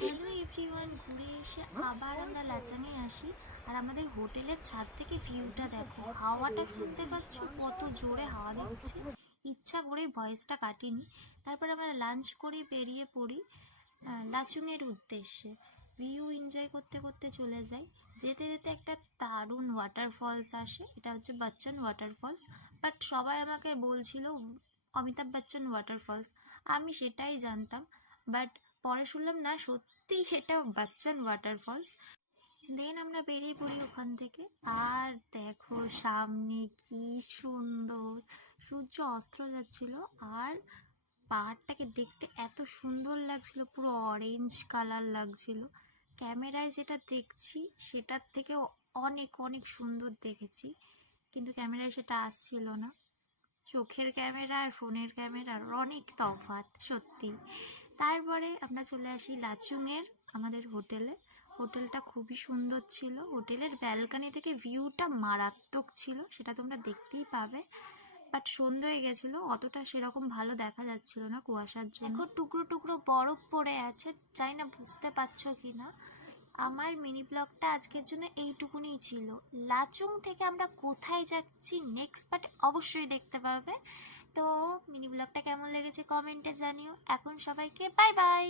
Hello everyone, ঘুরে এসে আবার আমরা লাচাঙে আসি। আর আমাদের হোটেলের ছাদ থেকে ভিউটা দেখো, হাওয়াটা শুনতে পাচ্ছ কত জোরে হাওয়া দিচ্ছে। ইচ্ছা করে ভয়েসটা কাটিনি। তারপর আমরা লাঞ্চ করে বেরিয়ে পড়ি লাচুংয়ের উদ্দেশ্যে। ভিউ এনজয় করতে করতে চলে যাই। যেতে যেতে একটা দারুণ ওয়াটারফলস আসে, এটা হচ্ছে বচ্চন ওয়াটারফলস। বাট সবাই আমাকে বলছিল অমিতাভ বচ্চন ওয়াটারফলস, আমি সেটাই জানতাম। বাট পরে শুনলাম না, সত্যি এটা বচ্চন ওয়াটারফলস। দেন আমরা বেরিয়ে পড়ি ওখান থেকে। আর দেখো সামনে কি সুন্দর সূর্য অস্ত যাচ্ছিল, আর পাহাড়টাকে দেখতে এত সুন্দর লাগছিল, পুরো অরেঞ্জ কালার লাগছিল। ক্যামেরায় যেটা দেখছি সেটার থেকেও অনেক অনেক সুন্দর দেখেছি, কিন্তু ক্যামেরায় সেটা আসছিল না। চোখের ক্যামেরা আর ফোনের ক্যামেরার অনেক তফাৎ সত্যি। তারপরে আমরা চলে আসি লাচুংয়ের আমাদের হোটেলে। হোটেলটা খুবই সুন্দর ছিল, হোটেলের ব্যালকানি থেকে ভিউটা মারাত্মক ছিল, সেটা তোমরা দেখতেই পাবে। বাট সন্ধে হয়ে গেছিলো, অতটা সেরকম ভালো দেখা যাচ্ছিল না কুয়াশার জন্য। এখন টুকরো টুকরো বরফ পড়ে আছে, চাই না বুঝতে পারছো কি না। আমার মিনি ব্লগটা আজকের জন্য এইটুকুনিই ছিল। লাচুং থেকে আমরা কোথায় যাচ্ছি নেক্সট পার্টে অবশ্যই দেখতে পাবে। তো মিনি ব্লগটা কেমন লেগেছে কমেন্টে জানিও। এখন সবাইকে বাই বাই।